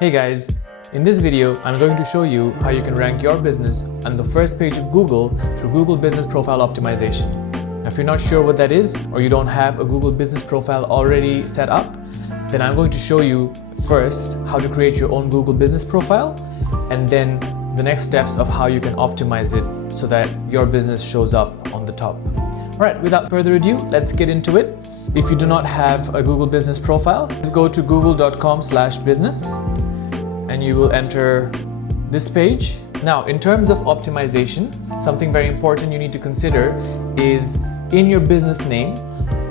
Hey guys, in this video I'm going to show you how you can rank your business on the first page of Google through Google Business Profile Optimization. Now, if you're not sure what that is or you don't have a Google Business Profile already set up, then I'm going to show you first how to create your own Google Business Profile and then the next steps of how you can optimize it so that your business shows up on the top. Alright, without further ado, let's get into it. If you do not have a Google Business Profile, just go to google.com/business and you will enter this page. Now, in terms of optimization, something very important you need to consider is in your business name,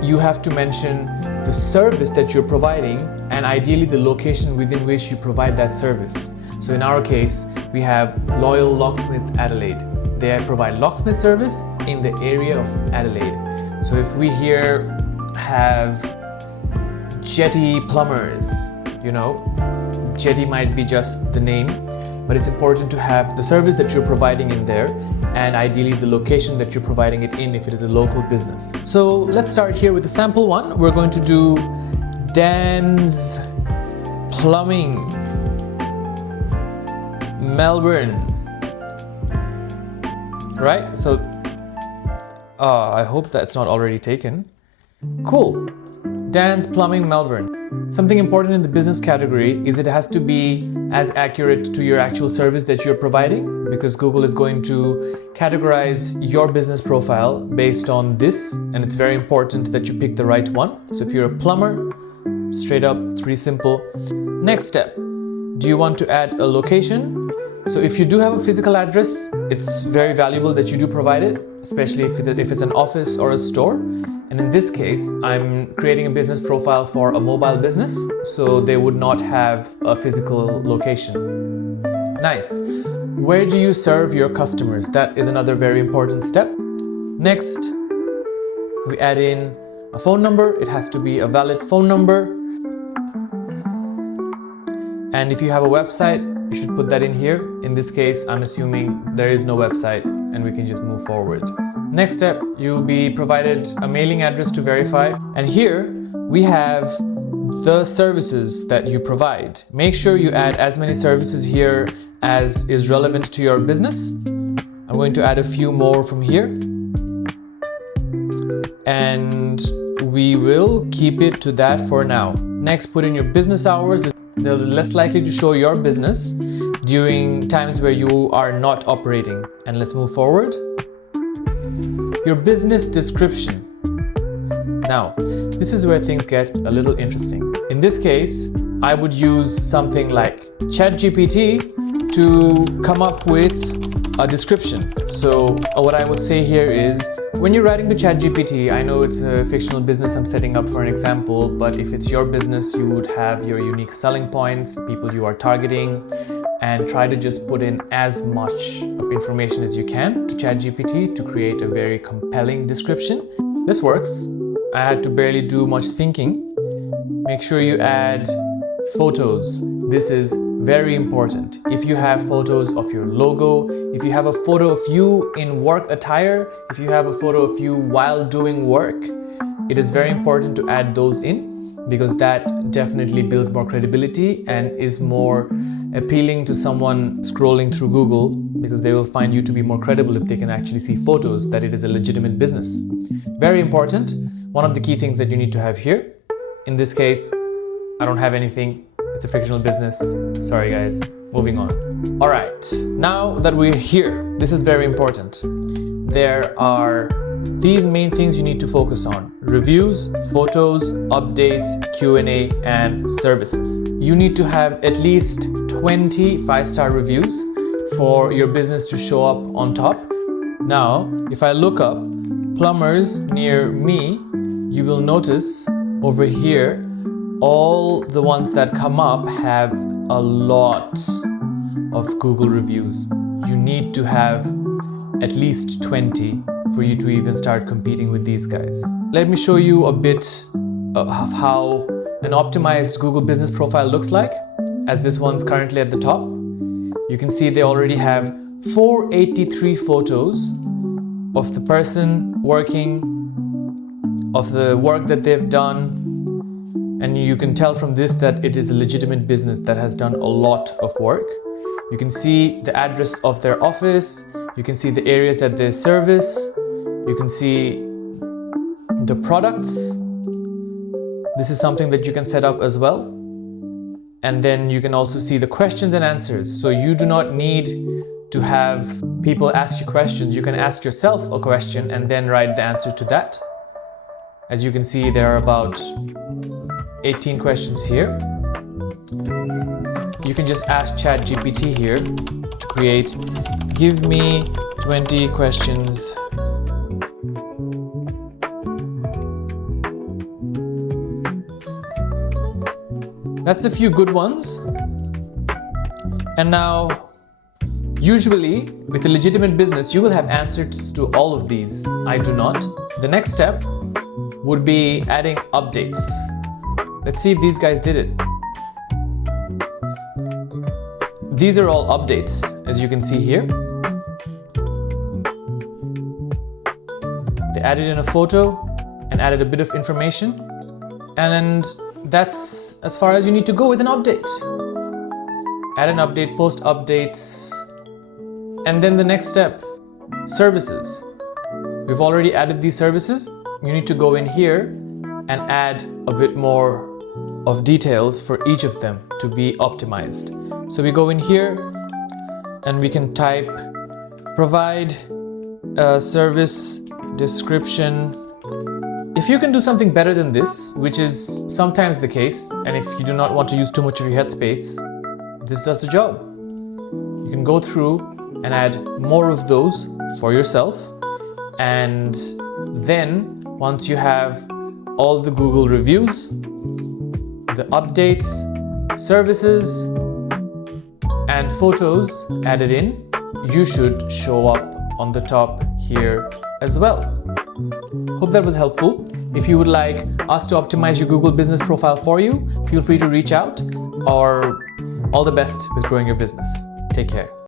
you have to mention the service that you're providing and ideally the location within which you provide that service. So in our case, we have Loyal Locksmith Adelaide. They provide locksmith service in the area of Adelaide. So if we here have Jetty Plumbers, Jetty might be just the name, but it's important to have the service that you're providing in there and ideally the location that you're providing it in if it is a local business. So let's start here with the sample one. We're going to do Dan's Plumbing, Melbourne. Right? So I hope that's not already taken. Cool. Dan's Plumbing, Melbourne. Something important in the business category is it has to be as accurate to your actual service that you're providing, because Google is going to categorize your business profile based on this, and it's very important that you pick the right one. So if you're a plumber, straight up, it's pretty simple. Next step, do you want to add a location? So if you do have a physical address, it's very valuable that you do provide it, especially if it's an office or a store. And in this case, I'm creating a business profile for a mobile business, so they would not have a physical location. Nice. Where do you serve your customers? That is another very important step. Next, we add in a phone number. It has to be a valid phone number. And if you have a website, you should put that in here. In this case, I'm assuming there is no website and we can just move forward. Next step, you'll be provided a mailing address to verify. And here we have the services that you provide. Make sure you add as many services here as is relevant to your business. I'm going to add a few more from here. And we will keep it to that for now. Next, put in your business hours. They're less likely to show your business during times where you are not operating. And let's move forward. Your business description. Now, this is where things get a little interesting. In this case, I would use something like ChatGPT to come up with a description. So what I would say here is, when you're writing to ChatGPT, I know it's a fictional business I'm setting up for an example, but if it's your business, you would have your unique selling points, people you are targeting, and try to just put in as much of information as you can to ChatGPT to create a very compelling description. This works. I had to barely do much thinking. Make sure you add photos. This is very important. If you have photos of your logo, if you have a photo of you in work attire, if you have a photo of you while doing work, it is very important to add those in because that definitely builds more credibility and is more appealing to someone scrolling through Google, because they will find you to be more credible if they can actually see photos that it is a legitimate business. Very important. One of the key things that you need to have here. In this case, I don't have anything. It's a fictional business. Sorry guys, moving on. All right, now that we're here, this is very important. There are these main things you need to focus on: reviews, photos, updates, Q&A, and services. You need to have at least 20 5-star reviews for your business to show up on top. Now, if I look up plumbers near me, you will notice over here, all the ones that come up have a lot of Google reviews. You need to have at least 20 for you to even start competing with these guys. Let me show you a bit of how an optimized Google business profile looks like, as this one's currently at the top. You can see they already have 483 photos of the person working, of the work that they've done, And you can tell from this that it is a legitimate business that has done a lot of work. You can see the address of their office. You can see the areas that they service. You can see the products. This is something that you can set up as well. And then you can also see the questions and answers. So you do not need to have people ask you questions. You can ask yourself a question and then write the answer to that. As you can see, there are about 18 questions here. You can just ask ChatGPT here to create, give me 20 questions That's a few good ones. And now, usually with a legitimate business, you will have answers to all of these. I do not. The next step would be adding updates. Let's see if these guys did it. These are all updates, as you can see here. They added in a photo and added a bit of information. And that's as far as you need to go with an update. Add an update, post updates. And then the next step, services. We've already added these services. You need to go in here and add a bit more of details for each of them to be optimized. So we go in here and we can type provide a service description. If you can do something better than this, which is sometimes the case, and if you do not want to use too much of your headspace, this does the job. You can go through and add more of those for yourself, and then once you have all the Google reviews, the updates, services, and photos added in, you should show up on the top here as well. Hope that was helpful. If you would like us to optimize your Google business profile for you, feel free to reach out, or all the best with growing your business. Take care.